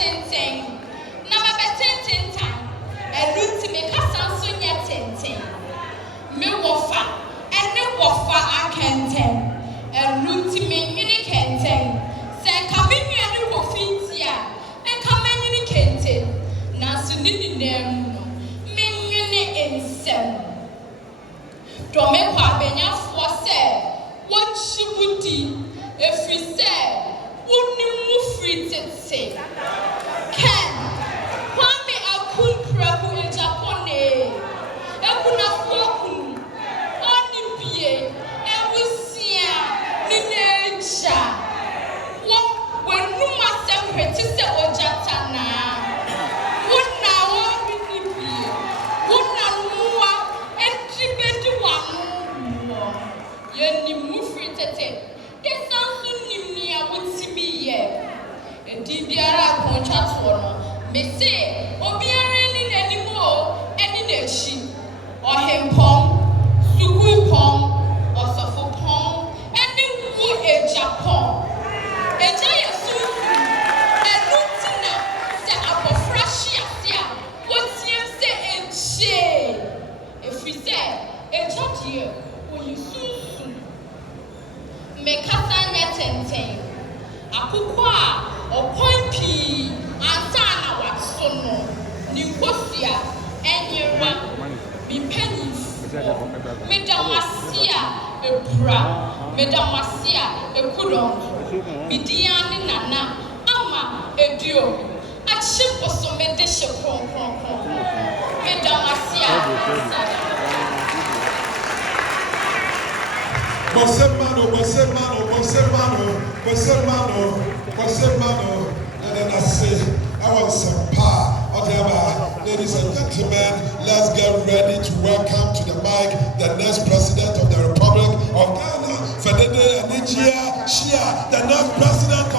tenten. Na ma betenten tan. Elu ti me kasa so nya tenten. Me wofa, ene wofa akenten. Elu ti me nyini kenten. Se ka me nyani wofi a, enka me nyini kenten. Na so ni nem no. Me nyini ensem. Dome Kwabenya se wachibudi efri se woni mu free tete. Ken Kwame akun prabu e Japone. Ekuna fuokun oni bie ewusia ni neja. Wo wenu masem hweti se ojatana. Wona wo ni bie. Wona nuwa entribedi wanu. Yeni mu free tete. Desansu nimni a wotimi ye. Edi biara koncha to no. Me say obiara ni nanimo eni nechi. Ohempom, sukupom, osofopom, eni wu ejapon. Eja yesu enutina se abofrashia sia. Wotiem se eje. Efrise eja die oyisusu. Me kasa nya tenten. Akukọ a okwan pi anta na watso no. Ni nkofia enyewa. Medamasia ebra, medamasia ekudon. Midiani nana ama edio. Achipo so medeshe kron. Medamasia. Bosemano, and then I say, I want some power. Ladies and gentlemen, let's get ready to welcome to the mic the next president of the Republic of Ghana, Fedede Anichia Shia, the next president